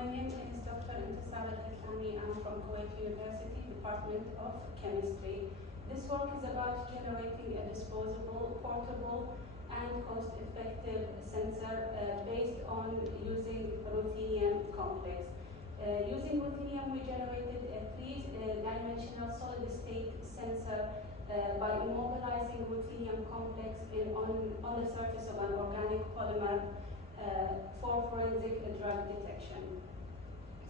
My name is Dr. Entisar AlHatlani. I'm from Kuwait University, Department of Chemistry. This work is about generating a disposable, portable, and cost-effective sensor based on using ruthenium complex. Using ruthenium, we generated a three-dimensional solid-state sensor by immobilizing ruthenium complex on the surface of an organic polymer for forensic drug detection.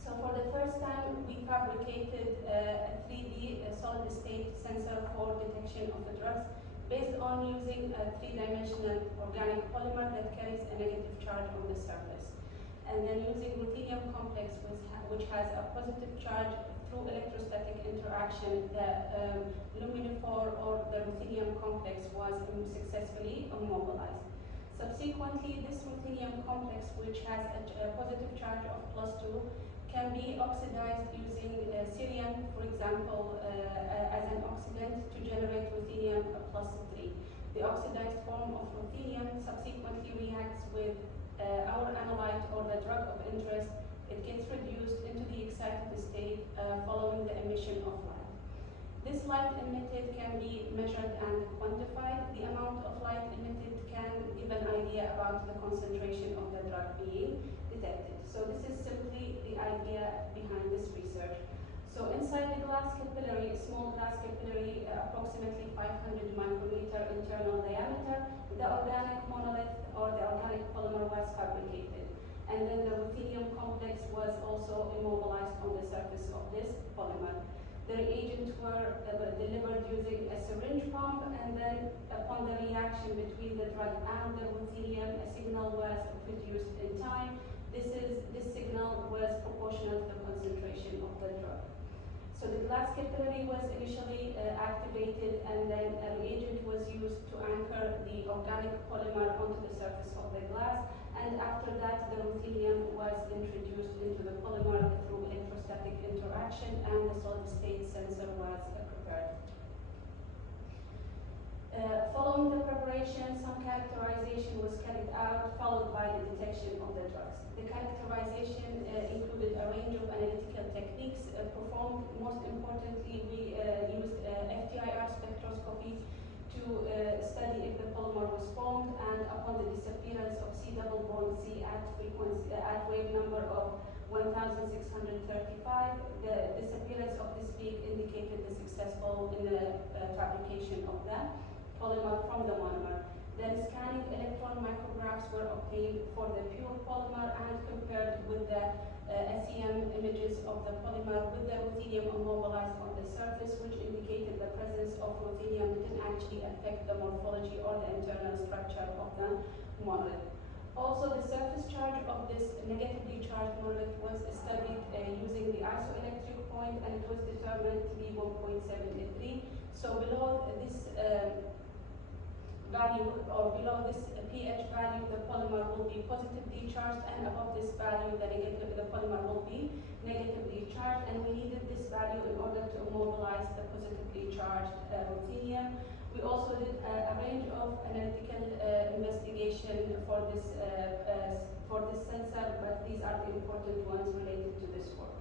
So for the first time, we fabricated a 3D solid-state sensor for detection of the drugs based on using a three-dimensional organic polymer that carries a negative charge on the surface. And then using ruthenium complex, which has a positive charge through electrostatic interaction, the luminophore or the ruthenium complex was successfully immobilized. Subsequently, this ruthenium complex, which has a positive charge of +2, can be oxidized using cerium, for example, as an oxidant to generate ruthenium +3. The oxidized form of ruthenium subsequently reacts with our analyte or the drug of interest. It gets reduced into the excited state following the emission of light. This light emitted can be measured and quantified. The amount of light emitted can give an idea about the concentration of the drug being detected. So this is simply the idea behind this research. So inside the glass capillary, a small glass capillary, approximately 500 micrometer internal diameter, the organic monolith or the organic polymer was fabricated. And then the ruthenium complex was also immobilized on the surface of this polymer. The reagents were delivered using a syringe pump, and then upon the reaction between the drug and the ruthenium, a signal was produced in time. This signal was proportional to the concentration of the drug. So the glass capillary was initially activated, and then a reagent was used to anchor the organic polymer onto the surface of the glass, and after that the ruthenium was introduced into the polymer through electrostatic interaction, and the solid-state sensor was prepared. Following the preparation, some characterization was carried out, followed by the detection of the drugs. The characterization included a range of analytical techniques performed. Most importantly, we used FTIR spectroscopy to study if the polymer was formed, and upon the disappearance of C double bond C at wave number of 1635, the disappearance of this peak indicated the successful fabrication of the polymer from the monomer. Then scanning electron micrographs were obtained for the pure polymer and compared with the SEM images of the polymer with the ruthenium immobilized on the surface, which indicated the presence of ruthenium didn't actually affect the morphology or the internal structure of the monolith. Also, the surface charge of this negatively charged monolith was studied using the isoelectric point, and it was determined to be 1.73. So below this value, or below this pH value, the polymer will be positively charged, and above this value, the polymer will be negatively charged, and we needed this value in order to immobilize the positively charged ruthenium. We also did a range of analytical investigation for this sensor, but these are the important ones related to this work.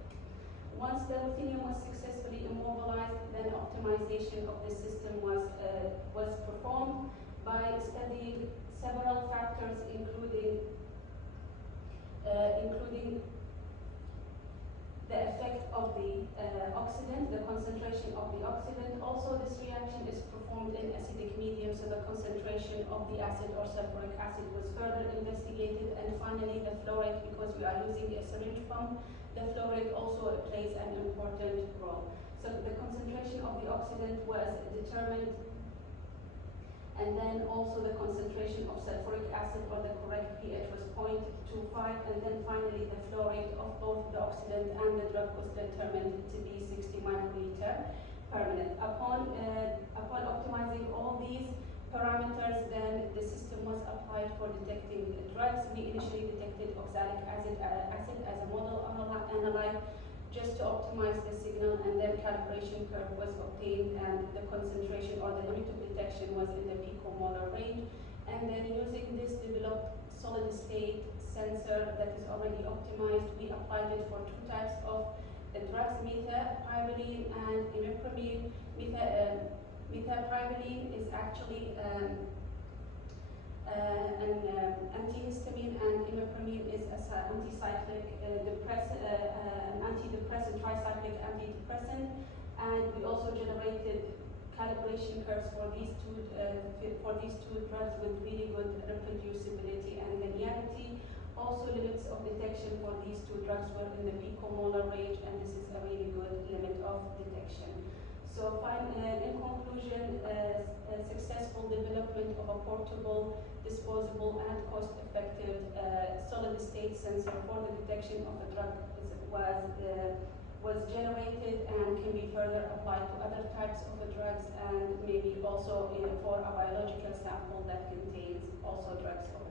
Once the ruthenium was successfully immobilized, then optimization of the system was performed by studying several factors, including the effect of the oxidant, the concentration of the oxidant. Also, this reaction is performed in acidic medium, so the concentration of the acid or sulfuric acid was further investigated. And finally, the flow rate, because we are using a syringe pump, the flow rate also plays an important role. So the concentration of the oxidant was determined, and then also the concentration of sulfuric acid, or the correct pH, was 0.25, and then finally the flow rate of both the oxidant and the drug was determined to be 60 microliter per minute. Upon optimizing all these parameters, then the system was applied for detecting drugs. We initially detected oxalic acid as a model analyte, just to optimize the signal, and then calibration curve was obtained, and the concentration or the limit of detection was in the picomolar range. and then using this developed solid state sensor that is already optimized. We applied it for two types of drugs, methylpyrrolene and imipramine. Methylpyrrolene is actually an antihistamine, and imipramine is an anticyclic antidepressant, tricyclic antidepressant. And we also generated calibration curves for these two drugs with really good reproducibility and linearity. Also, limits of detection for these two drugs were in the picomolar range, and this is a really good limit of detection. So, in conclusion, successful development of a portable, disposable, and cost-effective solid-state sensor for the detection of a drug was generated and can be further applied to other types of drugs, and maybe also for a biological sample that contains also drugs of